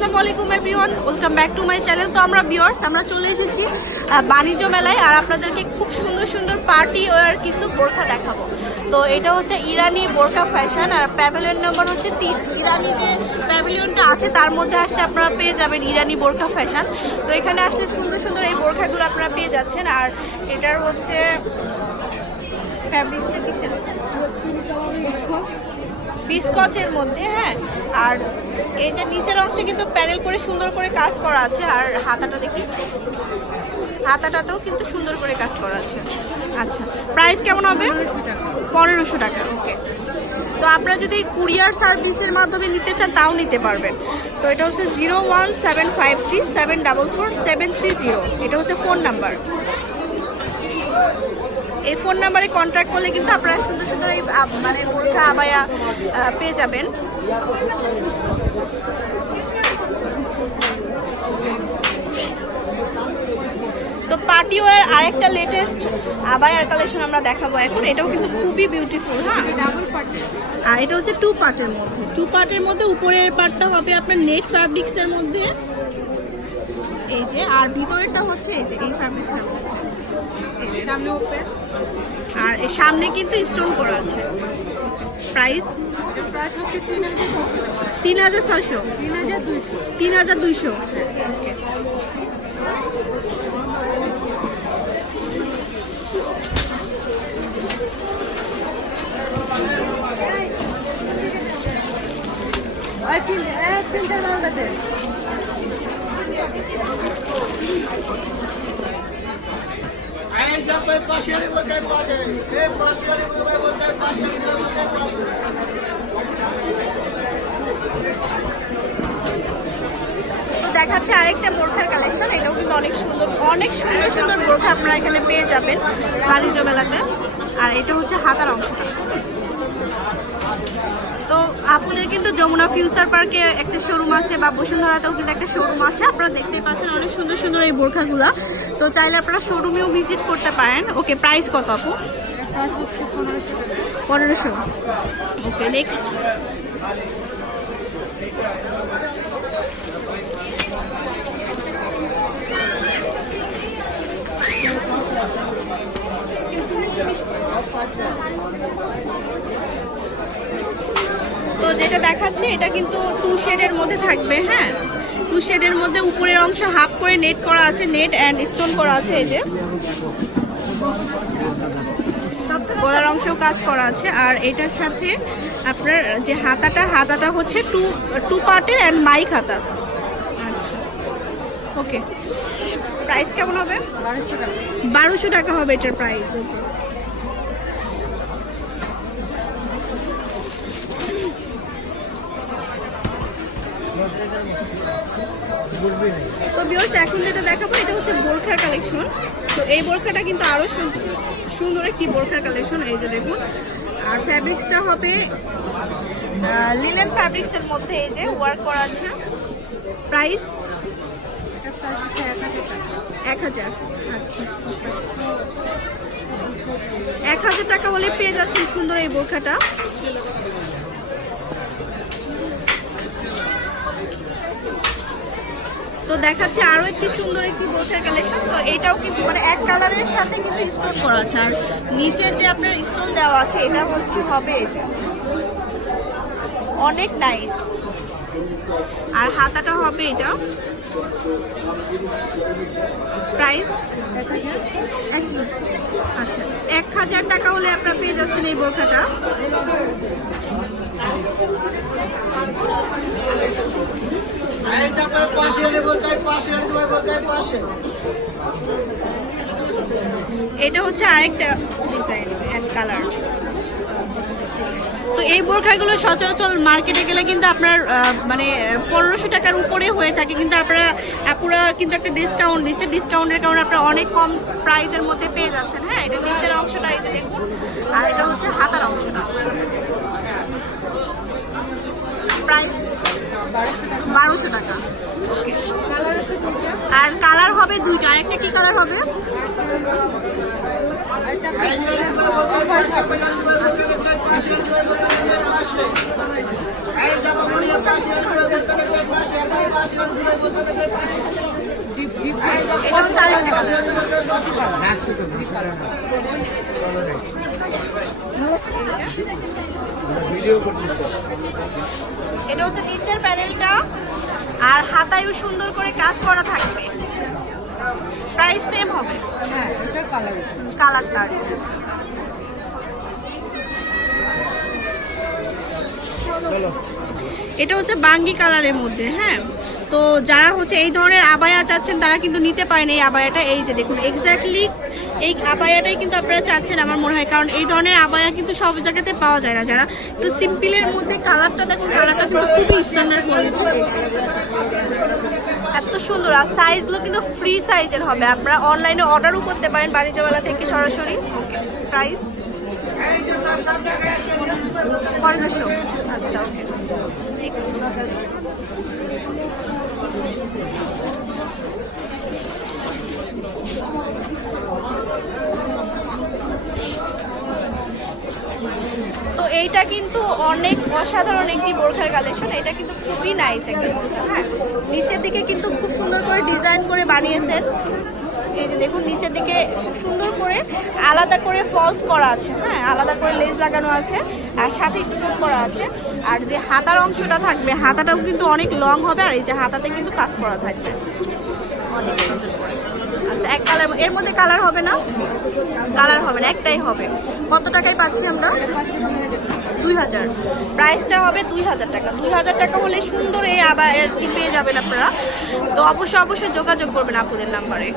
আসসালামু আলাইকুম everyone welcome back to my channel তো আমরা ভিউয়ার্স আমরা চলে এসেছি বাণিজ্য মেলায়, আর আপনাদেরকে খুব সুন্দর সুন্দর পার্টি ওয়ার কিছু বোরখা দেখাবো। তো এটা হচ্ছে ইরানি বোরখা ফ্যাশন আর প্যাভিলিয়ন নাম্বার হচ্ছে তিন। ইরানি যে প্যাভিলিয়নটা আছে, তার মধ্যে আসলে আপনারা পেয়ে যাবেন ইরানি বোরখা ফ্যাশন তো এখানে আসলে সুন্দর সুন্দর এই বোরখাগুলো আপনারা পেয়ে যাচ্ছেন, আর এটার হচ্ছে ফ্যাব্রিক্সটা কিসের বিস্কচের মধ্যে হ্যাঁ। আর এই যে নিচের অংশে কিন্তু প্যানেল করে সুন্দর করে কাজ করা আছে, আর হাতাটা দেখি। হাতাটাতেও কিন্তু সুন্দর করে কাজ করা আছে। আচ্ছা প্রাইস কেমন হবে? পনেরোশো টাকা ওকে তো আপনারা যদি কুরিয়ার সার্ভিসের মাধ্যমে নিতে চান, তাও নিতে পারবেন। তো এটা হচ্ছে zero one seven five three seven double four seven three zero, এটা হচ্ছে ফোন নাম্বার। এই ফোন নাম্বারে কন্ট্যাক্ট করলে কিন্তু আপনারা সুন্দর সুন্দর এই মানে বোরখা আবায়া পেয়ে যাবেন। তো পার্টি ওয়ার আরেকটা লেটেস্ট আবায়ার কালেকশন আমরা দেখাবো এখন। এটাও কিন্তু খুবই বিউটিফুল হ্যাঁ? আর এটা হচ্ছে টু পার্টের মধ্যে। টু পার্টের মধ্যে উপরের পার্টটা হবে আপনার নেট ফ্যাব্রিক্সের মধ্যে। এই যে আর ভিতরেরটা হচ্ছে এই যে এই ফ্যাব্রিক্সটার মধ্যে সামনে আর এর সামনে কিন্তু স্টোন করা আছে। প্রাইস তিন হাজার ছয়শো। তিন হাজার দুইশো। এই দেখাচ্ছে আরেকটা বোরখার কালেকশন এটাও কিন্তু অনেক সুন্দর অনেক সুন্দর সুন্দর বোরখা আপনারা এখানে পেয়ে যাবেন বাণিজ্য মেলাতে। আর এটা হচ্ছে হাতার অংশটা তো আপনাদের কিন্তু যমুনা ফিউচার পার্কে একটা শোরুম আছে বা বসুন্ধরাতেও কিন্তু একটা শোরুম আছে। আপনারা দেখতেই পাচ্ছেন অনেক সুন্দর সুন্দর এই বোরখাগুলো। তো চাইলে আপনারা শোরুমেও ভিজিট করতে পারেন। ওকে প্রাইস কত আপু? পনেরোশো। ওকে নেক্সট তো যেটা দেখাচ্ছে এটা কিন্তু টু শেডের মধ্যে থাকবে হ্যাঁ? টু শেডের মধ্যে উপরের অংশ হাফ করে নেট করা আছে নেট অ্যান্ড স্টোন করা আছে এই যে। গলার অংশেও কাজ করা আছে আর এটার সাথে আপনার যে হাতাটা হাতাটা হচ্ছে টু টু পার্টের অ্যান্ড মাইক হাতা। আচ্ছা ওকে প্রাইস কেমন হবে? বারোশো টাকা। হবে এটার প্রাইস ওকে তো ভিউয়ার্স এখন যেটা দেখাবো, এটা হচ্ছে বোরখার কালেকশন তো এই বোরখাটা কিন্তু আরও সুন্দর একটি বোরখার কালেকশন এই যে দেখুন। আর ফ্যাব্রিক্সটা হবে লিলেন ফ্যাব্রিক্সের মধ্যে এই যে ওয়ার্ক করা আছে। প্রাইস এক হাজার। আচ্ছা। এক হাজার টাকা হলে পেয়ে যাচ্ছেন সুন্দর এই বোরখাটা। তো দেখাচ্ছে আরও একটি সুন্দর একটি বোরখার কালেকশন তো এটাও কিন্তু মানে এক কালারের সাথে কিন্তু স্টোন করা আছে। আর নিচের যে আপনার স্টোন দেওয়া আছে, এটা হচ্ছে হবে যে। অনেক নাইস আর হাতাটা হবে এটা প্রাইস আচ্ছা এক হাজার টাকা হলে আপনারা পেয়ে যাচ্ছেন এই বোরখাটা। এটা হচ্ছে আরেকটা ডিজাইন অ্যান্ড কালার তো এই বোরখাগুলো সচরাচর মার্কেটে গেলে কিন্তু আপনার মানে পনেরোশো টাকার উপরে হয়ে থাকে, কিন্তু আপনারা আপুরা কিন্তু একটা ডিসকাউন্ট দিচ্ছে ডিসকাউন্টের কারণে আপনারা অনেক কম প্রাইসের মধ্যে পেয়ে যাচ্ছেন। হ্যাঁ এটা নিচের অংশটা এই যে দেখুন। আর এটা হচ্ছে হাতার অংশটা। দুশো টাকা। আর কালার হবে দুইটা। একটা কি কালার হবে? এটা হচ্ছে নিচের প্যানেলটা আর হাতায়ও সুন্দর করে কাজ করা থাকবে। প্রাইস সেম হবে। কালারটা। এটা হচ্ছে বাঙ্গি কালারের মধ্যে হ্যাঁ। তো যারা হচ্ছে এই ধরনের আবায়া চাচ্ছেন তারা কিন্তু নিতে পারেন এই আবায়াটা। এই যে দেখুন এক্স্যাক্টলি এই আবায়াটাই কিন্তু আপনারা চাচ্ছেন আমার মনে হয়, কারণ এই ধরনের আবায়া কিন্তু সব জায়গাতে পাওয়া যায় না। যারা একটু সিম্পলের মধ্যে কালারটা দেখুন, কালারটা কিন্তু খুবই স্ট্যান্ডার্ড কোয়ালিটি এত সুন্দর, আর সাইজগুলো কিন্তু ফ্রি সাইজের হবে। আপনারা অনলাইনে অর্ডারও করতে পারেন বাণিজ্য মেলা থেকে সরাসরি। প্রাইস আচ্ছা ওকে তো এইটা কিন্তু অনেক অসাধারণ একটি বোরখার কালেকশন। এটা কিন্তু খুবই নাইস একটা হ্যাঁ? নিচের দিকে কিন্তু খুব সুন্দর করে ডিজাইন করে বানিয়েছেন। এই যে দেখুন, নিচের দিকে খুব সুন্দর করে আলাদা করে ফলস করা আছে হ্যাঁ? আলাদা করে লেস লাগানো আছে আর সাথে স্টোন করা আছে। আর যে হাতার অংশটা থাকবে, হাতাটাও কিন্তু অনেক লং হবে আর এই যে হাতাতে কিন্তু কাজ করা থাকবে। অনেক আচ্ছা এক কালারের মধ্যে কালার হবে না? কালার হবে না, একটাই হবে। কত টাকায় পাচ্ছি আমরা? দুই হাজার। প্রাইসটা হবে দুই হাজার টাকা। দুই হাজার টাকা হলে সুন্দর এই আবার পেয়ে যাবেন আপনারা। তো অবশ্যই অবশ্যই যোগাযোগ করবেন আপনাদের নাম্বারে।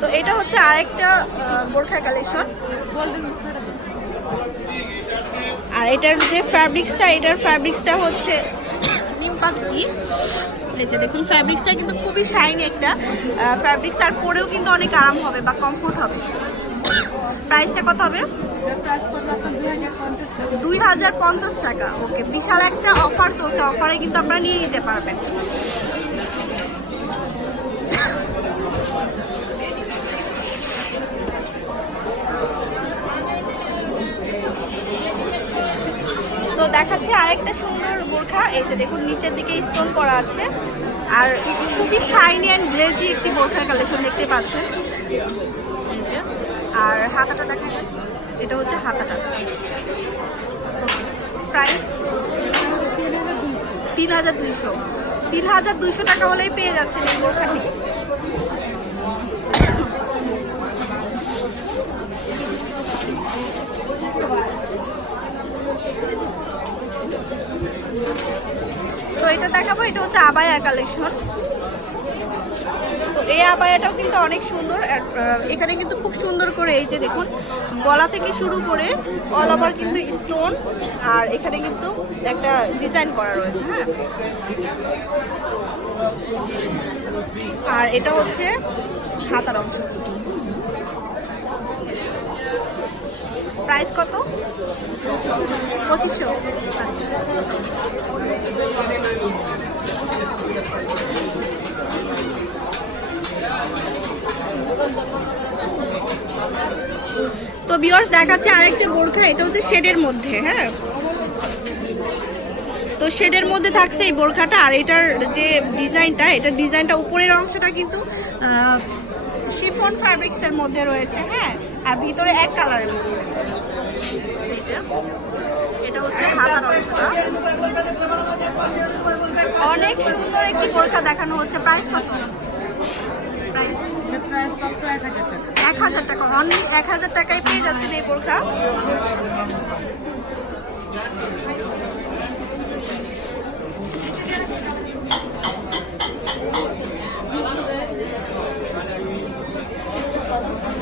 তো এটা হচ্ছে আরেকটা বোরখার কালেকশন আর এটার যে ফ্যাব্রিক্সটা এটার ফ্যাব্রিক্সটা হচ্ছে নিম পাখি এই দেখুন ফ্যাব্রিক্সটা কিন্তু খুবই শাইনি একটা ফ্যাব্রিক্স আর পরেও কিন্তু অনেক আরাম হবে বা কমফোর্ট হবে। প্রাইসটা কত হবে? দুই হাজার পঞ্চাশ টাকা। ওকে বিশাল একটা অফার চলছে। অফারে কিন্তু আপনারা নিয়ে নিতে পারবেন। তো দেখাচ্ছে আরেকটা সুন্দর বোরখা, এই যে দেখুন, নিচের দিকে স্টোন করা আছে। আর খুবই শাইনি অ্যান্ড গ্লেজি একটি বোরখার কালেকশন দেখতে পাচ্ছেন। আর হাতাটা দেখা যায় এটা হচ্ছে হাতাটা। প্রাইস তিন হাজার দুইশো। তিন হাজার দুইশো টাকা হলেই পেয়ে যাচ্ছেন এই বোরখাটি তো এটা দেখাবো এটা হচ্ছে আবায়া কালেকশন তো এই আবায়াটাও কিন্তু অনেক সুন্দর। এখানে কিন্তু খুব সুন্দর করে এই যে দেখুন, গলা থেকে শুরু করে অল ওভার কিন্তু স্টোন আর এখানে কিন্তু একটা ডিজাইন করা রয়েছে হ্যাঁ। আর এটা হচ্ছে হাতার অংশ। প্রাইস কত? পঁচিশশো। আচ্ছা। তো বিয়র্স দেখাচ্ছে আরেকটা বোরখা, এটা হচ্ছে শেডের মধ্যে হ্যাঁ? তো শেডের মধ্যে থাকছে এই বোরখাটা, আর এটার যে ডিজাইনটা এটার ডিজাইনটা উপরের অংশটা কিন্তু শিফন ফ্যাব্রিক্সের মধ্যে রয়েছে হ্যাঁ? আর ভিতরে এক কালারের মধ্যে। এটা হচ্ছে হাতার অংশটা অনেক সুন্দর একটি পরীক্ষা দেখানো হচ্ছে। প্রাইস কত? প্রাইস এক হাজার টাকা। অনলি এক হাজার টাকায় পেয়ে যাচ্ছেন এই বোরখা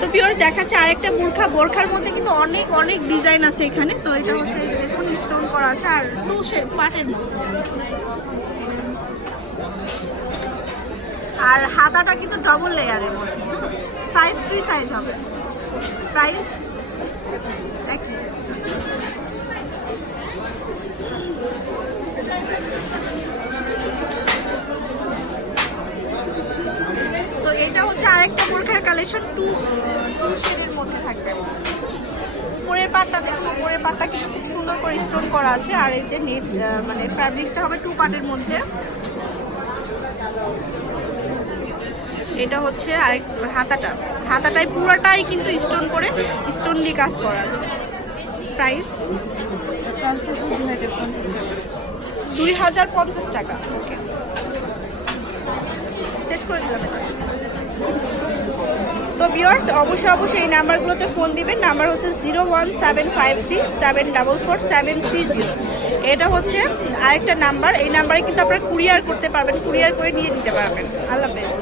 তো পিওর দেখাচ্ছে আরেকটা বোরখা। বোরখার মধ্যে কিন্তু অনেক অনেক ডিজাইন আছে এখানে। তো এটা হচ্ছে দেখুন স্টোন করা আছে আর টু শেপ পাটের মধ্যে। আর হাতাটা কিন্তু ডবল লেয়ারের মধ্যে। সাইজ ফ্রি সাইজ হবে। প্রাইস এক তো এটা হচ্ছে আরেকটা বোরখার কালেকশন টু টু শেডের মধ্যে থাকবে। উপরের পাটটা দেখুন উপরের পাটটা কিন্তু খুব সুন্দর করে স্টোন করা আছে, আর এই যে নেট মানে ফ্যাব্রিক্সটা হবে টু পার্টের মধ্যে। এটা হচ্ছে আরেক, হাতাটা। হাতাটাই পুরোটাই কিন্তু স্টোন করে স্টোন দিয়ে কাজ করা আছে। প্রাইস দুই হাজার পঞ্চাশ টাকা ওকে শেষ করে দিলাম। তো ভিউয়ার্স অবশ্যই অবশ্যই এই নাম্বারগুলোতে ফোন দিবেন। নাম্বার হচ্ছে zero one seven five three seven double four seven three zero এটা হচ্ছে আরেকটা নাম্বার। এই নাম্বারে কিন্তু আপনারা কুরিয়ার করতে পারবেন কুরিয়ার করে নিয়ে নিতে পারবেন। আল্লাহ হাফেজ।